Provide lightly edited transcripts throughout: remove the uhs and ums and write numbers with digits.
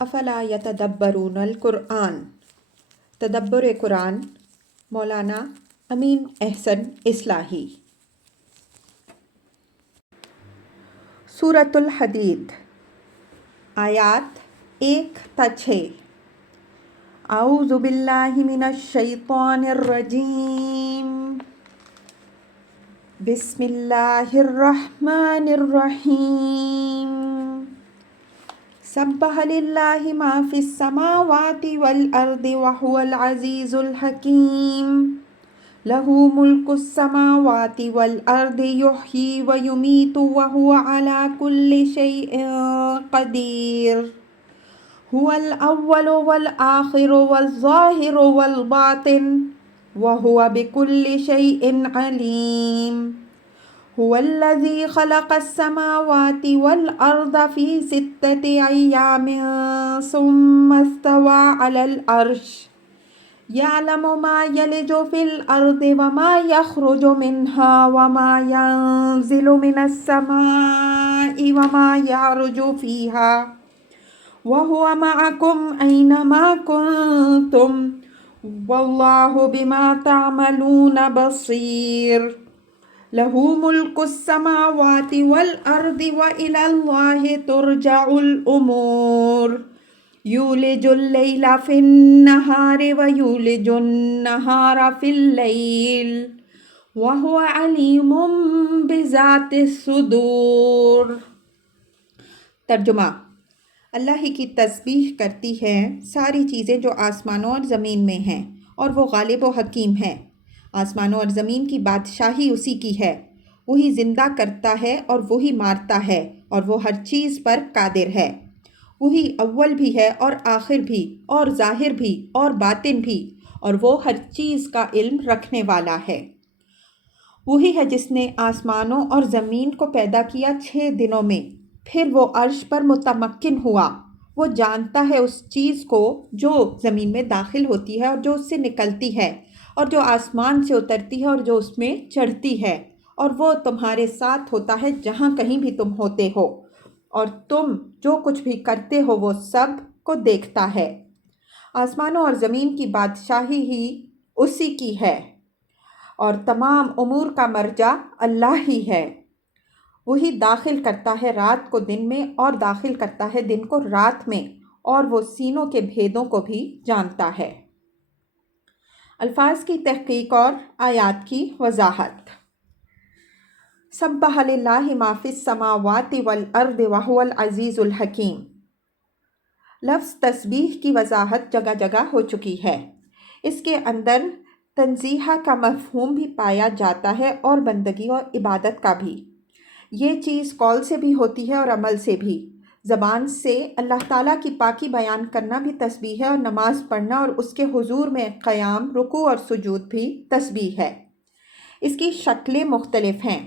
افلا یتدبرون القرآن، تدبر قرآن، مولانا امین احسن اصلاحی۔ سورۃ الحدید، آیات 1 تا 6۔ اعوذ باللہ من الشیطان الرجیم، بسم اللہ الرحمن الرحیم۔ سبح للہ ما فی السماوات والارض وہو العزیز الحکیم۔ لہ ملک السماوات والارض یحیی ویمیت وہو علی کل شیء قدیر۔ هو الأول والآخر والظاہر والباطن وهو بكل شيء عليم۔ هو الذي خلق السماوات والأرض في 6 أيام ثم استوى على العرش يعلم ما يلج في الأرض وما يخرج منها وما ينزل من السماء وما يعرج فيها وهو معكم أينما كنتم والله بما تعملون بصير۔ له ملك السماوات والأرض وإلى الله ترجع الأمور۔ يولج الليل في النهار ويولج النهار في الليل وهو عليم بذات الصدور۔ ترجمہ: اللہ ہی کی تسبیح کرتی ہیں ساری چیزیں جو آسمانوں اور زمین میں ہیں، اور وہ غالب و حکیم ہے۔ آسمانوں اور زمین کی بادشاہی اسی کی ہے۔ وہی زندہ کرتا ہے اور وہی مارتا ہے، اور وہ ہر چیز پر قادر ہے۔ وہی اول بھی ہے اور آخر بھی، اور ظاہر بھی اور باطن بھی، اور وہ ہر چیز کا علم رکھنے والا ہے۔ وہی ہے جس نے آسمانوں اور زمین کو پیدا کیا 6 دنوں میں، پھر وہ عرش پر متمکن ہوا۔ وہ جانتا ہے اس چیز کو جو زمین میں داخل ہوتی ہے اور جو اس سے نکلتی ہے، اور جو آسمان سے اترتی ہے اور جو اس میں چڑھتی ہے، اور وہ تمہارے ساتھ ہوتا ہے جہاں کہیں بھی تم ہوتے ہو، اور تم جو کچھ بھی کرتے ہو وہ سب کو دیکھتا ہے۔ آسمانوں اور زمین کی بادشاہی ہی اسی کی ہے، اور تمام امور کا مرجع اللہ ہی ہے۔ وہی داخل کرتا ہے رات کو دن میں اور داخل کرتا ہے دن کو رات میں، اور وہ سینوں کے بھیدوں کو بھی جانتا ہے۔ الفاظ کی تحقیق اور آیات کی وضاحت۔ سبح للہ ما فی السماوات والارض وہو العزیز الحکیم۔ لفظ تسبیح کی وضاحت جگہ جگہ ہو چکی ہے۔ اس کے اندر تنزیہ کا مفہوم بھی پایا جاتا ہے، اور بندگی اور عبادت کا بھی۔ یہ چیز قول سے بھی ہوتی ہے اور عمل سے بھی۔ زبان سے اللہ تعالیٰ کی پاکی بیان کرنا بھی تسبیح ہے، اور نماز پڑھنا اور اس کے حضور میں قیام، رکوع اور سجود بھی تسبیح ہے۔ اس کی شکلیں مختلف ہیں۔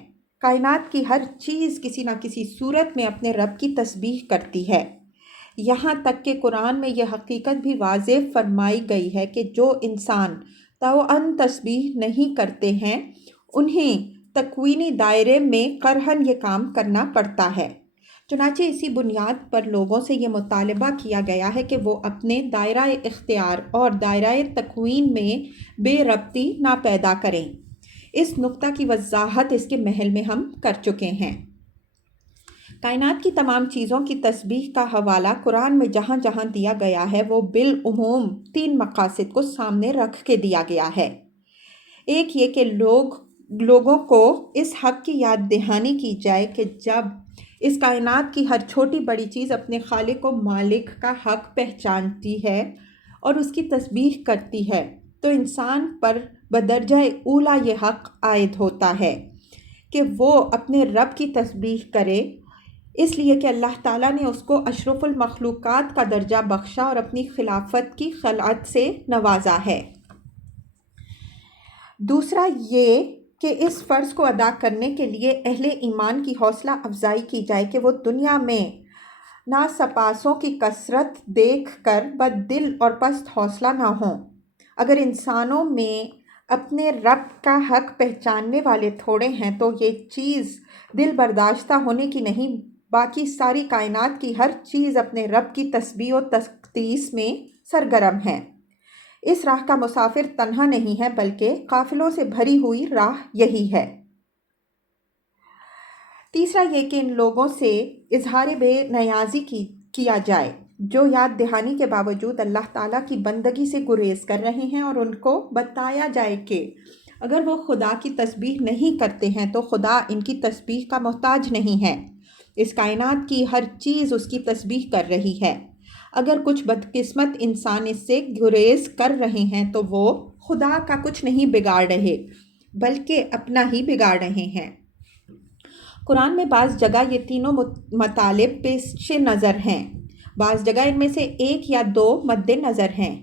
کائنات کی ہر چیز کسی نہ کسی صورت میں اپنے رب کی تسبیح کرتی ہے۔ یہاں تک کہ قرآن میں یہ حقیقت بھی واضح فرمائی گئی ہے کہ جو انسان طوعاً تسبیح نہیں کرتے ہیں، انہیں تکوینی دائرے میں قرہن یہ کام کرنا پڑتا ہے۔ چنانچہ اسی بنیاد پر لوگوں سے یہ مطالبہ کیا گیا ہے کہ وہ اپنے دائرہ اختیار اور دائرہ تکوین میں بے ربطی نہ پیدا کریں۔ اس نقطہ کی وضاحت اس کے محل میں ہم کر چکے ہیں۔ کائنات کی تمام چیزوں کی تسبیح کا حوالہ قرآن میں جہاں جہاں دیا گیا ہے، وہ بالعموم 3 مقاصد کو سامنے رکھ کے دیا گیا ہے۔ ایک یہ کہ لوگوں کو اس حق کی یاد دہانی کی جائے کہ جب اس کائنات کی ہر چھوٹی بڑی چیز اپنے خالق و مالک کا حق پہچانتی ہے اور اس کی تسبیح کرتی ہے، تو انسان پر بدرجہ اولیٰ یہ حق عائد ہوتا ہے کہ وہ اپنے رب کی تسبیح کرے، اس لیے کہ اللہ تعالیٰ نے اس کو اشرف المخلوقات کا درجہ بخشا اور اپنی خلافت کی خلعت سے نوازا ہے۔ دوسرا یہ کہ اس فرض کو ادا کرنے کے لیے اہل ایمان کی حوصلہ افزائی کی جائے کہ وہ دنیا میں ناسپاسوں کی کثرت دیکھ کر بد دل اور پست حوصلہ نہ ہوں۔ اگر انسانوں میں اپنے رب کا حق پہچاننے والے تھوڑے ہیں تو یہ چیز دل برداشتہ ہونے کی نہیں، باقی ساری کائنات کی ہر چیز اپنے رب کی تسبیح و تقدیس میں سرگرم ہے۔ اس راہ کا مسافر تنہا نہیں ہے بلکہ قافلوں سے بھری ہوئی راہ یہی ہے۔ تیسرا یہ کہ ان لوگوں سے اظہار بے نیازی کیا جائے جو یاد دہانی کے باوجود اللہ تعالیٰ کی بندگی سے گریز کر رہے ہیں، اور ان کو بتایا جائے کہ اگر وہ خدا کی تسبیح نہیں کرتے ہیں تو خدا ان کی تسبیح کا محتاج نہیں ہے۔ اس کائنات کی ہر چیز اس کی تسبیح کر رہی ہے۔ اگر کچھ بدقسمت انسان اس سے گریز کر رہے ہیں تو وہ خدا کا کچھ نہیں بگاڑ رہے بلکہ اپنا ہی بگاڑ رہے ہیں۔ قرآن میں بعض جگہ یہ تینوں مطالب پیش نظر ہیں، بعض جگہ ان میں سے ایک یا دو مد نظر ہیں۔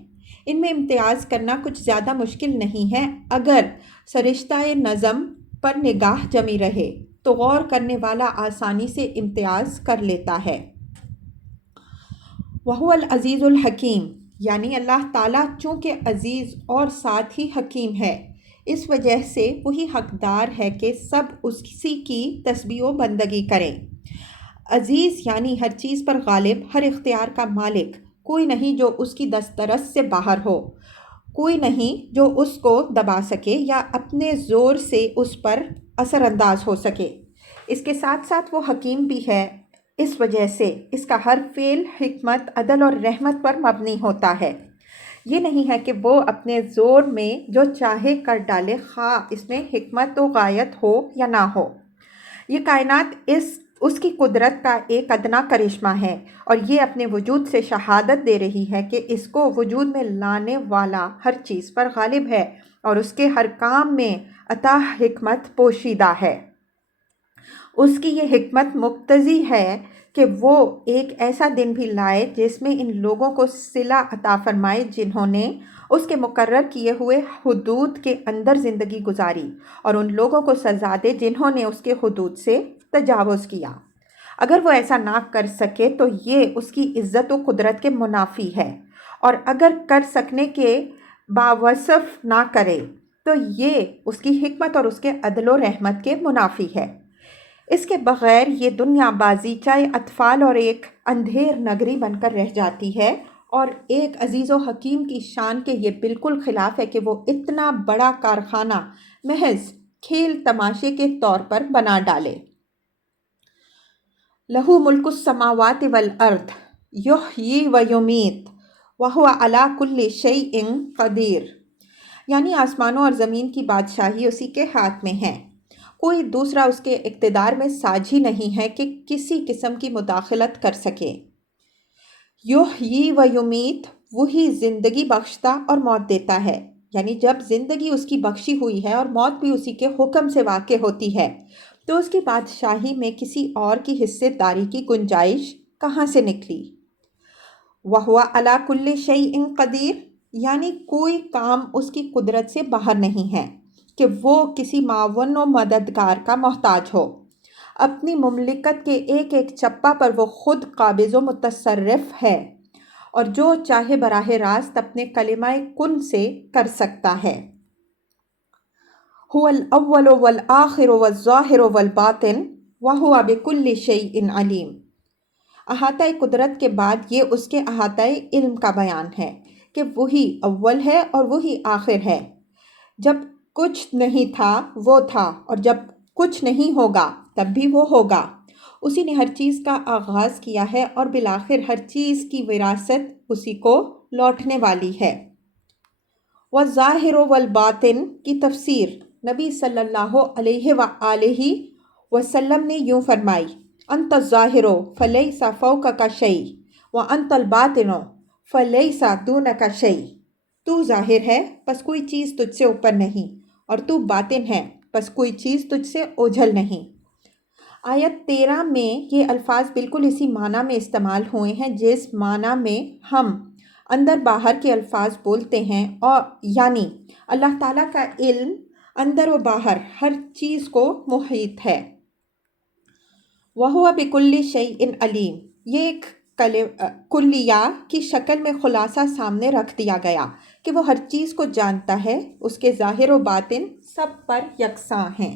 ان میں امتیاز کرنا کچھ زیادہ مشکل نہیں ہے اگر سرشتہ نظم پر نگاہ جمی رہے تو غور کرنے والا آسانی سے امتیاز کر لیتا ہے۔ وَهُوَ الْعَزِيزُ الْحَكِيمُ، یعنی اللہ تعالیٰ چونکہ عزیز اور ساتھ ہی حکیم ہے، اس وجہ سے وہی حقدار ہے کہ سب اسی کی تسبیح و بندگی کریں۔ عزیز یعنی ہر چیز پر غالب، ہر اختیار کا مالک، کوئی نہیں جو اس کی دسترس سے باہر ہو، کوئی نہیں جو اس کو دبا سکے یا اپنے زور سے اس پر اثر انداز ہو سکے۔ اس کے ساتھ ساتھ وہ حکیم بھی ہے، اس وجہ سے اس کا ہر فعل حکمت، عدل اور رحمت پر مبنی ہوتا ہے۔ یہ نہیں ہے کہ وہ اپنے زور میں جو چاہے کر ڈالے، خواہ اس میں حکمت و غایت ہو یا نہ ہو۔ یہ کائنات اس کی قدرت کا ایک ادنا کرشمہ ہے، اور یہ اپنے وجود سے شہادت دے رہی ہے کہ اس کو وجود میں لانے والا ہر چیز پر غالب ہے اور اس کے ہر کام میں اتاہ حکمت پوشیدہ ہے۔ اس کی یہ حکمت مقتضی ہے کہ وہ ایک ایسا دن بھی لائے جس میں ان لوگوں کو صلہ عطا فرمائے جنہوں نے اس کے مقرر کیے ہوئے حدود کے اندر زندگی گزاری، اور ان لوگوں کو سزا دے جنہوں نے اس کے حدود سے تجاوز کیا۔ اگر وہ ایسا نہ کر سکے تو یہ اس کی عزت و قدرت کے منافی ہے، اور اگر کر سکنے کے باوصف نہ کرے تو یہ اس کی حکمت اور اس کے عدل و رحمت کے منافی ہے۔ اس کے بغیر یہ دنیا بازیچہ اطفال اور ایک اندھیر نگری بن کر رہ جاتی ہے، اور ایک عزیز و حکیم کی شان کے یہ بالکل خلاف ہے کہ وہ اتنا بڑا کارخانہ محض کھیل تماشے کے طور پر بنا ڈالے۔ لَہُ مُلْکُ السَّمَاوَاتِ وَالْأَرْضِ یُحْیِی وَیُمِیتُ وَهُوَ عَلَىٰ کُلِّ شَیْءٍ قدیر، یعنی آسمانوں اور زمین کی بادشاہی اسی کے ہاتھ میں ہے، کوئی دوسرا اس کے اقتدار میں ساجھی نہیں ہے کہ کسی قسم کی مداخلت کر سکے۔ یحیی و یمیت، وہی زندگی بخشتا اور موت دیتا ہے، یعنی جب زندگی اس کی بخشی ہوئی ہے اور موت بھی اسی کے حکم سے واقع ہوتی ہے تو اس کی بادشاہی میں کسی اور کی حصے داری کی گنجائش کہاں سے نکلی؟ وَهُوَ عَلَىٰ كُلِّ شَيْءٍ قدیر، یعنی کوئی کام اس کی قدرت سے باہر نہیں ہے کہ وہ کسی معاون و مددگار کا محتاج ہو۔ اپنی مملکت کے ایک ایک چپا پر وہ خود قابض و متصرف ہے، اور جو چاہے براہ راست اپنے کلمہ کن سے کر سکتا ہے۔ هُوَ الْأَوَّلُ وَالْآخِرُ وَالظَّاهِرُ وَالْبَاطِنُ وَهُوَ بِكُلِّ شَيْءٍ عَلِيمٌ۔ احاطۂ قدرت کے بعد یہ اس کے احاطۂ علم کا بیان ہے کہ وہی اول ہے اور وہی آخر ہے۔ جب کچھ نہیں تھا وہ تھا، اور جب کچھ نہیں ہوگا تب بھی وہ ہوگا۔ اسی نے ہر چیز کا آغاز کیا ہے اور بالآخر ہر چیز کی وراثت اسی کو لوٹنے والی ہے۔ وَالظَّاہِرُ وَالْبَاطِنُ کی تفسیر نبی صلی اللہ علیہ وآلہ وسلم نے یوں فرمائی: انت الظاہر فلیس فوقک شیء وانت الباطن فلیس دونک شیء۔ تو ظاہر ہے پس کوئی چیز تجھ سے اوپر نہیں، اور تو باطن ہے پس کوئی چیز تجھ سے اوجھل نہیں۔ آیت 13 میں یہ الفاظ بالکل اسی معنی میں استعمال ہوئے ہیں جس معنی میں ہم اندر باہر کے الفاظ بولتے ہیں، اور یعنی اللہ تعالیٰ کا علم اندر و باہر ہر چیز کو محیط ہے۔ وَهُوَ بِكُلِّ شَيْءٍ عَلِيمٌ، یہ ایک کلیہ کی شکل میں خلاصہ سامنے رکھ دیا گیا کہ وہ ہر چیز کو جانتا ہے، اس کے ظاہر و باطن سب پر یکساں ہیں۔